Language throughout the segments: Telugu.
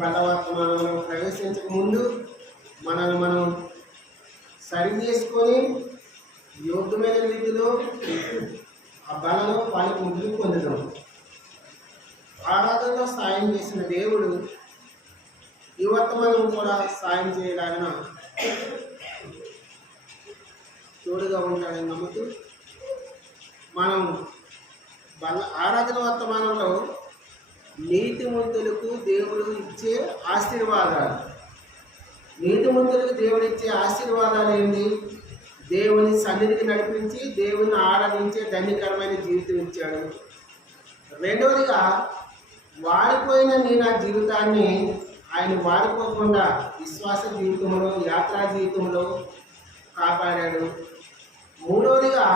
బలవర్తమానంలో ప్రవేశించక ముందు మనల్ని మనం సరి చేసుకొని యోగ్యమైన రీతిలో ఆ బలలో పాలు పొందుతాం. ఆరాధనలో సాయం చేసిన దేవుడు ఈ వర్తమానం కూడా సాయం చేయలాగిన తోడుగా ఉంటాడని నమ్ముతూ మనం ఆరాధన వర్తమానంలో నీతిమంతులకు దేవుడు ఇచ్చే ఆశీర్వాదాలు. నీతిమంతులకు దేవుడు ఇచ్చే ఆశీర్వాదాలు ఏంటి? దేవుని సన్నిధికి నడిపించి దేవుని ఆరాధించే ధన్యకరమైన జీవితం ఇచ్చాడు. రెండవదిగా వాడిపోయిన నా జీవితాన్ని ఆయన వాడిపోకుండా విశ్వాస జీవితంలో యాత్రా జీవితంలో కాపాడాడు. మూడవదిగా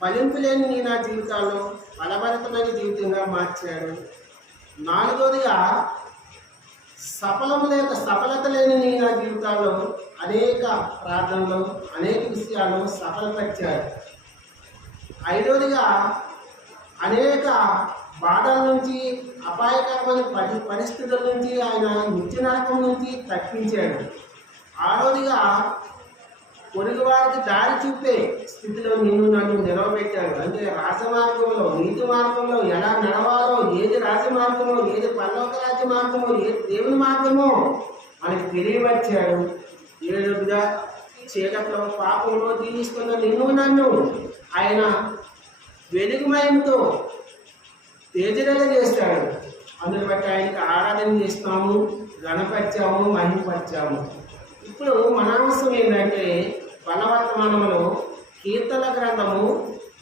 ఫలింపు లేని నా జీవితాల్లో ఫలభరితమైన జీవితంగా మార్చాడు. నాలుగవదిగా సఫలత లేని నా జీవితాల్లో అనేక ప్రార్థనలు అనేక విషయాలు సఫలపరిచాడు. ఐదవదిగా అనేక బాధల నుంచి అపాయకరమైన పరిస్థితుల నుంచి ఆయన నిత్య నరకం నుంచి తప్పించాడు. ఆరోదిగా పొరుగువారికి దారి చూపే స్థితిలో నన్ను నిలవబెట్టాడు. అంటే రాజమార్గంలో నీతి మార్గంలో ఎలా నడవాలో, ఏది రాజమార్గమో, ఏది పరలోక రాజ్య మార్గమో, ఏది దేవుని మార్గమో మనకి తెలియవచ్చాడు. ఏడుగా చీకట్లో పాపంలో జీవిస్తున్న నన్ను ఆయన వెలుగుమయంతో తేజరగా చేస్తాడు. అందుని బట్టి ఆయనకి ఆరాధన చేస్తాము, గణపరిచాము, మహిమపరిచాము. ఇప్పుడు మన అవసరం ఏంటంటే బలవర్తమానంలో కీర్తన గ్రంథము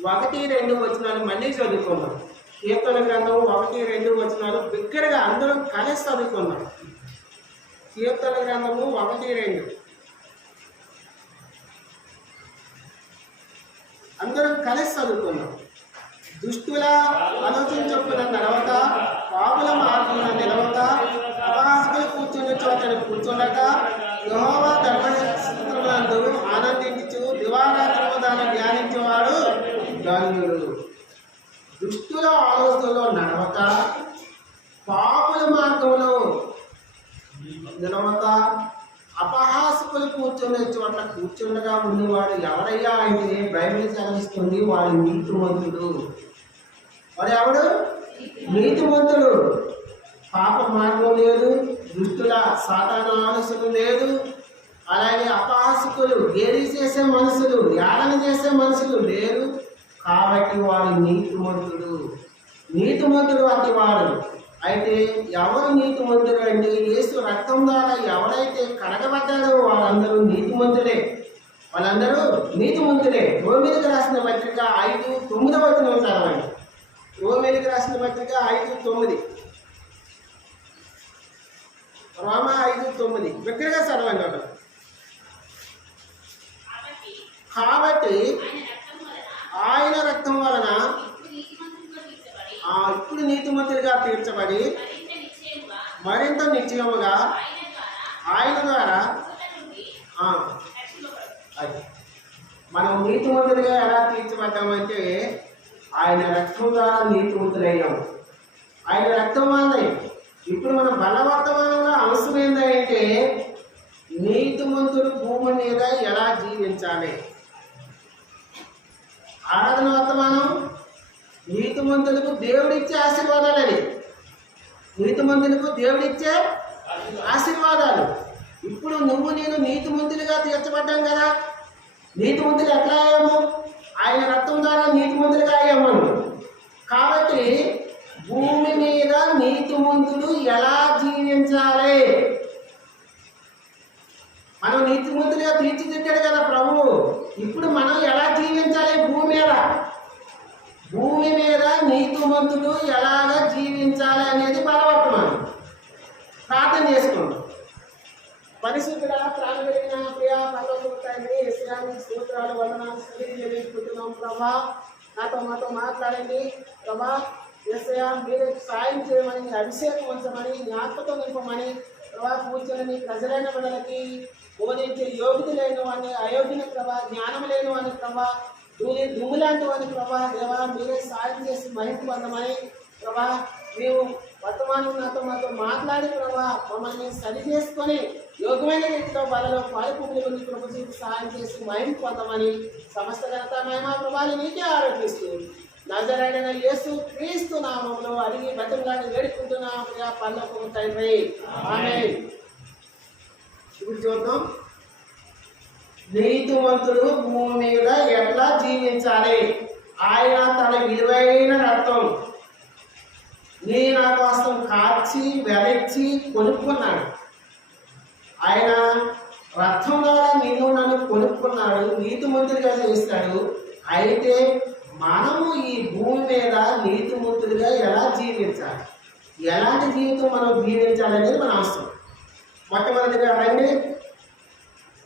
1-2 వచనాలు మళ్ళీ చదువుకున్నాం. కీర్తన గ్రంథము 1-2 వచనాలు బిగ్గరగా అందరం కలిసి చదువుకున్నాం. కీర్తన గ్రంథము 1-2 అందరం కలిసి చదువుకున్నాం. దుష్టుల ఆలోచన చొప్పున నడవక, పాపుల మార్గమున నిలవక, అపహాసకులు కూర్చున్న చోటను కూర్చుండక, యెహోవా ధర్మశాస్త్రమునందు ఆనందించు దివారాత్రము దాన్ని ధ్యానించేవాడు ధన్యుడు. దుష్టుల ఆలోచనలో నడవక, పాపుల మార్గంలో నిలవక, అపహాసకులు కూర్చునే చోట కూర్చుండగా ఉన్నవాడు ఎవరయ్యా అంటే బైబిల్ సెలవిస్తుంది, వాడు నీతిమంతుడు. వాడు ఎవడు? నీతిమంతుడు. పాప మార్గం లేదు, దుష్టుల సాతాను ఆలోచన లేదు. అలాగే అపహాసకులు గేలి చేసే మనుషులు, యాడన చేసే మనుషులు లేరు. కాబట్టి వాడు నీతిమంతుడు. నీతిమంతుడు అంటే వాడు. అయితే ఎవరు నీతిమంతుడు అంటే యేసు రక్తం ద్వారా ఎవరైతే కడగబడ్డారో వాళ్ళందరూ నీతిమంతులే. వాళ్ళందరూ నీతిమంతులే. రోమీలకు రాసిన పత్రిక 5:9 వచనం చదవండి. రోమీలకు రాసిన పత్రిక 5:9. రోమ 5:9 బిగ్గరగా చదవండి. అక్కడ కాబట్టి ఆయన రక్తం వలన ఇప్పుడు నీతిమంతులుగా తీర్చబడి మరింత నిశ్చయముగా ఆయన ద్వారా అది మనం నీతిమంతులుగా ఎలా తీర్చబడ్డామంటే ఆయన రక్తం ద్వారా నీతిమంతులయ్యాము. ఆయన రక్తం వల్లనే ఇప్పుడు మన బలవర్తమానంలో అవసరం ఏంటంటే నీతిమంతులు భూమి మీద ఎలా జీవించాలి. ఆరాధన వర్తమానం నీతిమంతులకు దేవుడిచ్చే ఆశీర్వాదాలు. అది నీతిమంతులకు దేవుడిచ్చే ఆశీర్వాదాలు. ఇప్పుడు నేను నీతిమంతులుగా తీర్చబడ్డాం కదా. నీతిమంతులు ఎట్లా అయ్యాము? ఆయన రక్తం ద్వారా నీతిమంతులుగా అయ్యాము. కాబట్టి భూమి మీద నీతిమంతులు ఎలా జీవించాలి? మనం నీతిమంతులుగా తీర్చిదిద్దాడు కదా ప్రభువు. ఇప్పుడు మనం ఎలా జీవించాలి భూమి మీద? భూమి మీద నీతిమంతులు ఎలాగ జీవించాలి అనేది బలవర్తమానం. ప్రార్థన చేసుకోండి. పరిశుద్ధుల ప్రాణమైన ప్రియ పరలోకపు తండ్రి, యేసునామమున స్తోత్రాలు, వందనాలు చెల్లించుకుంటున్నాం ప్రభా. మాతో మాట్లాడండి ప్రభా. యేసయ్యా మీరు సాయం చేయమని, అభిషేకం ఉంచమని, జ్ఞాపకతో నింపమని ప్రభా. కూర్చొని నీ ప్రజలైన బిడ్డలకి బోధించే యోగ్యత లేని వాడిని, అయోగ్యుని ప్రభా, జ్ఞానం లేని వాడిని ప్రభా, దుమ్ము లాంటి వాడిని ప్రభా. దేవా మీరే సాయం చేసి మహిమ పొందమని ప్రభా. మేము వర్తమానం మాతో మాట్లాడి ప్రభా మమ్మల్ని సరి చేసుకొని యోగ్యమైన రీతిలో వాళ్ళలో పాలిపుకుని ముందు ప్రభుత్వం సహాయం చేసి మహిమ పొందమని సమస్త ఘనత మహిమ ప్రభావాలు నీకే ఆరోపిస్తూ నజరైన యేసు క్రీస్తు నామములో అడిగి బతిమలాడి వేడుకుంటున్నాం ప్రియా పరలోకపు తండ్రి ఆమేన్. ఇప్పుడు చూద్దాం, నీతిమంతుడు భూమి మీద ఎట్లా జీవించాలి. ఆయన తన విలువైన రక్తం నీ నా కోసం కార్చి వెలచి కొనుక్కున్నాడు. ఆయన రక్తం ద్వారా నిన్ను నన్ను కొనుక్కున్నాడు, నీతిమంతుడిగా చేస్తాడు. అయితే మనము ఈ భూమి మీద నీతిమంతుడిగా ఎలా జీవించాలి, ఎలాంటి జీవితం మనం జీవించాలి అనేది మన అవసరం.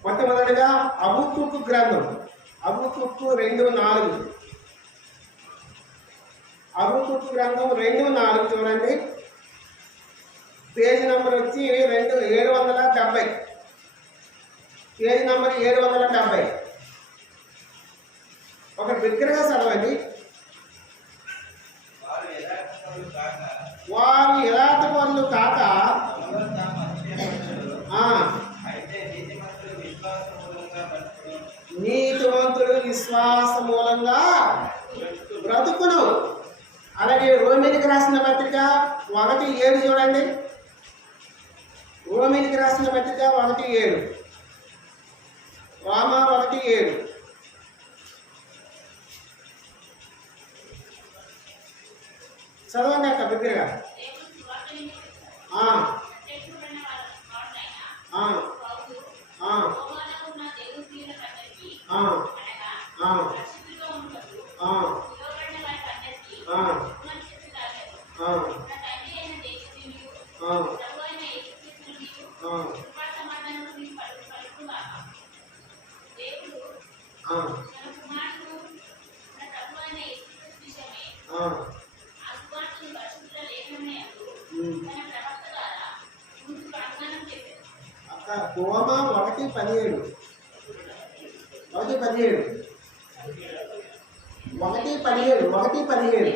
మొట్టమొదటిగా హబక్కూకు గ్రంథం హబక్కూకు 2:4 హబక్కూకు గ్రంథం 2:4 చూడండి. పేజ్ నెంబర్ వచ్చి 770, పేజ్ నెంబర్ 770. ఒక బిగ్గరగా చదవండి. వారు యథార్థపరులు కాక నీతిమంతుడు విశ్వాస మూలంగా బ్రతుకును. అలాగే రోమిలికి రాసిన పత్రిక 1:7 చూడండి. రోమిలికి రాసిన పత్రిక 1:7, రామ 1:7. చదవండి అక్క బిగ్గరగా. రోమ 1:17 1:17